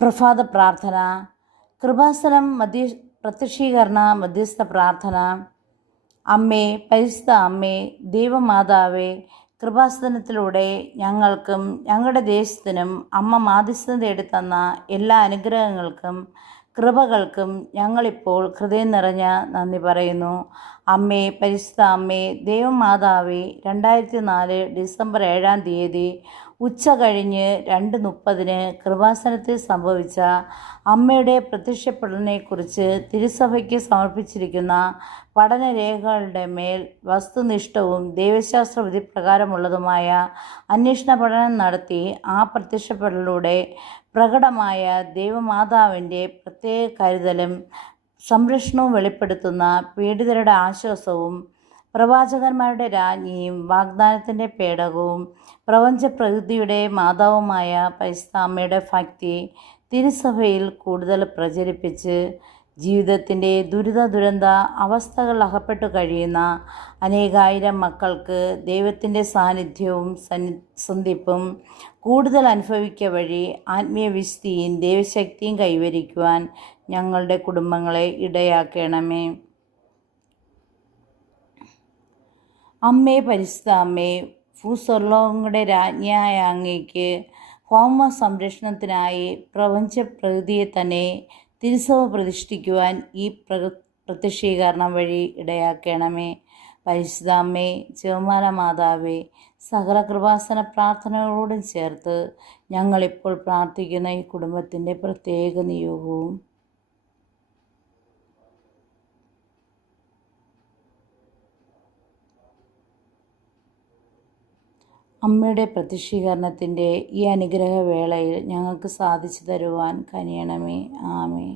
പ്രഭാത പ്രാർത്ഥന. കൃപാസനം പ്രത്യക്ഷീകരണ മധ്യസ്ഥ പ്രാർത്ഥന. അമ്മേ, പരിശുദ്ധ അമ്മേ, ദൈവമാതാവേ, കൃപാസനത്തിലൂടെ ഞങ്ങൾക്കും ഞങ്ങളുടെ ദേശത്തിനും അമ്മ മാധ്യസ്ഥം തേടിത്തന്ന എല്ലാ അനുഗ്രഹങ്ങൾക്കും കൃപകൾക്കും ഞങ്ങളിപ്പോൾ ഹൃദയം നിറഞ്ഞ നന്ദി പറയുന്നു. അമ്മേ, പരിശുദ്ധ അമ്മേ, ദൈവമാതാവേ, 2004 ഡിസംബർ 7-ാം തീയതി ഉച്ച കഴിഞ്ഞ് 2:30 കൃപാസനത്തിൽ സംഭവിച്ച അമ്മയുടെ പ്രത്യക്ഷപ്പെടലിനെക്കുറിച്ച് തിരുസഭയ്ക്ക് സമർപ്പിച്ചിരിക്കുന്ന പഠനരേഖകളുടെ മേൽ വസ്തുനിഷ്ഠവും ദൈവശാസ്ത്ര വിധിപ്രകാരമുള്ളതുമായ അന്വേഷണ പഠനം നടത്തി ആ പ്രത്യക്ഷപ്പെടലിലൂടെ പ്രകടമായ ദൈവമാതാവിൻ്റെ പ്രത്യേക കരുതലും സംരക്ഷണവും വെളിപ്പെടുത്തുന്ന പീഡിതരുടെ ആശ്വാസവും പ്രവാചകന്മാരുടെ രാജ്ഞിയും വാഗ്ദാനത്തിൻ്റെ പേടകവും പ്രപഞ്ചപ്രകൃതിയുടെ മാതാവുമായ പരിശുദ്ധ അമ്മയുടെ ഭക്തി തിരുസഭയിൽ കൂടുതൽ പ്രചരിപ്പിച്ച് ജീവിതത്തിൻ്റെ ദുരന്ത അവസ്ഥകൾ അകപ്പെട്ടു കഴിയുന്ന അനേകായിരം മക്കൾക്ക് ദൈവത്തിൻ്റെ സാന്നിധ്യവും സന്ധിപ്പും കൂടുതൽ അനുഭവിക്കുക വഴി ആത്മീയ വിശുദ്ധിയും ദൈവശക്തിയും കൈവരിക്കുവാൻ ഞങ്ങളുടെ കുടുംബങ്ങളെ ഇടയാക്കണമേ. അമ്മേ, പരിശുദ്ധ അമ്മേ, ഭൂസ്വർലോകങ്ങളുടെ രാജ്ഞിയായ അങ്ങേക്ക് ഭൗമ സംരക്ഷണത്തിനായി പ്രപഞ്ചപ്രകൃതിയെ തന്നെ തിരുസഭ പ്രതിഷ്ഠിക്കുവാൻ ഈ പ്രത്യക്ഷീകരണം വഴി ഇടയാക്കണമേ. പരിശുദ്ധ അമ്മേ, ജപമാല മാതാവേ, സകല കൃപാസന പ്രാർത്ഥനകളോടും ചേർത്ത് ഞങ്ങളിപ്പോൾ പ്രാർത്ഥിക്കുന്ന ഈ കുടുംബത്തിൻ്റെ പ്രത്യേക നിയോഗവും അമ്മയുടെ പ്രത്യക്ഷീകരണത്തിൻ്റെ ഈ അനുഗ്രഹവേളയിൽ ഞങ്ങൾക്ക് സാധിച്ചു തരുവാൻ കനിയണമേ. ആമേൻ.